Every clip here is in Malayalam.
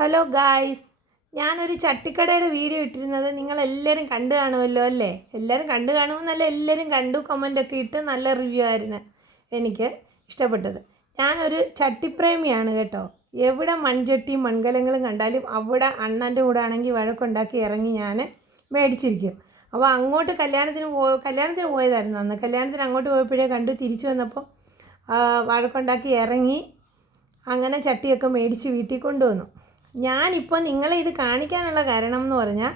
ഹലോ ഗായ്സ്, ഞാനൊരു ചട്ടിക്കടയുടെ വീഡിയോ ഇട്ടിരുന്നത് നിങ്ങളെല്ലാവരും കണ്ടു കാണുമല്ലോ അല്ലേ? എല്ലാവരും കണ്ടു കാണുമെന്നല്ല, എല്ലാവരും കണ്ടു, കമൻ്റൊക്കെ ഇട്ട് നല്ല റിവ്യൂ ആയിരുന്നു എനിക്ക് ഇഷ്ടപ്പെട്ടത്. ഞാനൊരു ചട്ടിപ്രേമിയാണ് കേട്ടോ. എവിടെ മൺചട്ടിയും മൺകലങ്ങളും കണ്ടാലും അവിടെ അണ്ണൻ്റെ കൂടെ ആണെങ്കിൽ വഴക്കുണ്ടാക്കി ഇറങ്ങി ഞാൻ മേടിച്ചിരിക്കും. അപ്പോൾ അങ്ങോട്ട് കല്യാണത്തിന് പോയതായിരുന്നു അന്ന്. കല്യാണത്തിന് അങ്ങോട്ട് പോയപ്പോഴേ കണ്ടു, തിരിച്ചു വന്നപ്പോൾ വഴക്കുണ്ടാക്കി ഇറങ്ങി അങ്ങനെ ചട്ടിയൊക്കെ മേടിച്ച് വീട്ടിൽ കൊണ്ടുവന്നു. ഞാനിപ്പോൾ നിങ്ങളെ ഇത് കാണിക്കാനുള്ള കാരണം എന്ന് പറഞ്ഞാൽ,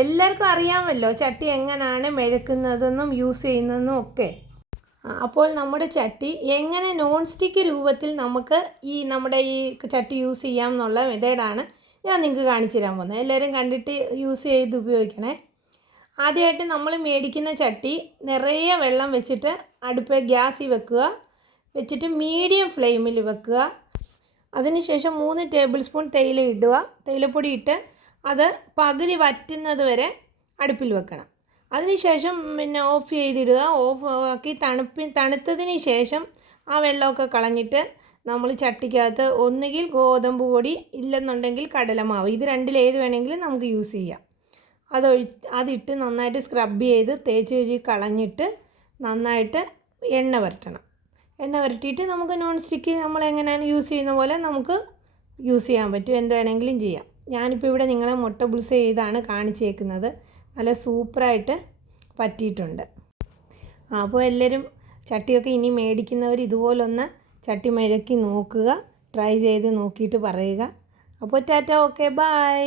എല്ലാവർക്കും അറിയാമല്ലോ ചട്ടി എങ്ങനെയാണ് മെഴുക്കുന്നതെന്നും യൂസ് ചെയ്യുന്നതെന്നും ഒക്കെ. അപ്പോൾ നമ്മുടെ ചട്ടി എങ്ങനെ നോൺ സ്റ്റിക്ക് രൂപത്തിൽ നമുക്ക് നമ്മുടെ ഈ ചട്ടി യൂസ് ചെയ്യാം എന്നുള്ള മെത്തേഡാണ് ഞാൻ നിങ്ങൾക്ക് കാണിച്ചു തരാൻ പോകുന്നത്. എല്ലാവരും കണ്ടിട്ട് യൂസ് ചെയ്ത് ഉപയോഗിക്കണേ. ആദ്യമായിട്ട് നമ്മൾ മേടിക്കുന്ന ചട്ടി നിറയെ വെള്ളം വെച്ചിട്ട് ഗ്യാസിൽ വെച്ചിട്ട് മീഡിയം ഫ്ലെയിമിൽ വെക്കുക. അതിനുശേഷം 3 ടേബിൾ സ്പൂൺ തേയില ഇടുക. തേയിലപ്പൊടി ഇട്ട് അത് പകുതി വറ്റുന്നത് വരെ അടുപ്പിൽ വെക്കണം. അതിനുശേഷം ഓഫ് ചെയ്തിടുക. ഓഫ് ആക്കി തണുത്തതിന് ശേഷം ആ വെള്ളമൊക്കെ കളഞ്ഞിട്ട് നമ്മൾ ചട്ടിക്കകത്ത് ഒന്നുകിൽ ഗോതമ്പ് പൊടി, ഇല്ലെന്നുണ്ടെങ്കിൽ കടലമാവ്, ഇത് രണ്ടിലേത് വേണമെങ്കിലും നമുക്ക് യൂസ് ചെയ്യാം. അതിട്ട് നന്നായിട്ട് സ്ക്രബ് ചെയ്ത് തേച്ച് കഴുകി കളഞ്ഞിട്ട് നന്നായിട്ട് എണ്ണ വരട്ടണം. എണ്ണ വരട്ടിയിട്ട് നമുക്ക് നോൺ സ്റ്റിക്ക് നമ്മൾ എങ്ങനെയാണ് യൂസ് ചെയ്യുന്ന പോലെ നമുക്ക് യൂസ് ചെയ്യാൻ പറ്റും. എന്ത് വേണമെങ്കിലും ചെയ്യാം. ഞാനിപ്പോൾ ഇവിടെ നിങ്ങളെ മുട്ട ബുൾസ് ചെയ്താണ് കാണിച്ചേക്കുന്നത്. നല്ല സൂപ്പറായിട്ട് പറ്റിയിട്ടുണ്ട്. അപ്പോൾ എല്ലാവരും ചട്ടിയൊക്കെ ഇനി മേടിക്കുന്നവർ ഇതുപോലൊന്ന് ചട്ടി മെഴുക്കി നോക്കുക. ട്രൈ ചെയ്ത് നോക്കിയിട്ട് പറയുക. അപ്പോൾ ടാറ്റ, ഓക്കെ, ബൈ.